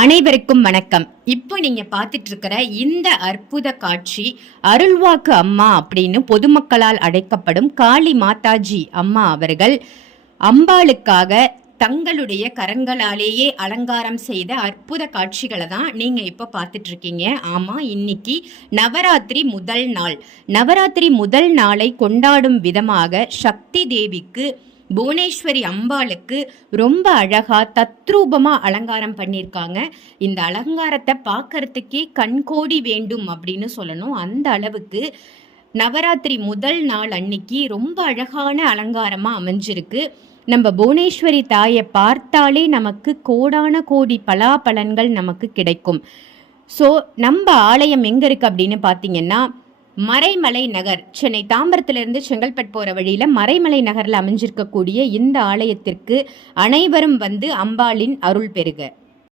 அனைவருக்கும் வணக்கம். இப்போ நீங்க பார்த்துட்டு இருக்கிற இந்த அற்புத காட்சி அருள்வாக்கு அம்மா அப்படின்னு பொதுமக்களால் அழைக்கப்படும் காளி மாதாஜி அம்மா அவர்கள் அம்பாளுக்காக தங்களுடைய கரங்களாலேயே அலங்காரம் செய்த அற்புத காட்சிகளை தான் நீங்க இப்ப பார்த்துட்டு இருக்கீங்க. ஆமா, இன்னைக்கு நவராத்திரி முதல் நாள். நவராத்திரி முதல் நாளை கொண்டாடும் விதமாக சக்தி தேவிக்கு புவனேஸ்வரி அம்பாளுக்கு ரொம்ப அழகா தத்ரூபமா அலங்காரம் பண்ணியிருக்காங்க. இந்த அலங்காரத்தை பார்க்கறதுக்கே கண்கோடி வேண்டும் அப்படின்னு சொல்லணும். அந்த அளவுக்கு நவராத்திரி முதல் நாள் அன்னைக்கு ரொம்ப அழகான அலங்காரமா அமைஞ்சிருக்கு. நம்ம புவனேஸ்வரி தாயை பார்த்தாலே நமக்கு கோடான கோடி பலாபலன்கள் நமக்கு கிடைக்கும். ஸோ நம்ம ஆலயம் எங்கே இருக்குது அப்படின்னு பார்த்தீங்கன்னா, மறைமலை நகர், சென்னை தாம்பரத்திலிருந்து செங்கல்பட்டு போகிற வழியில் மறைமலை நகரில் அமைஞ்சிருக்கக்கூடிய இந்த ஆலயத்திற்கு அனைவரும் வந்து அம்பாளின் அருள் பெறுக.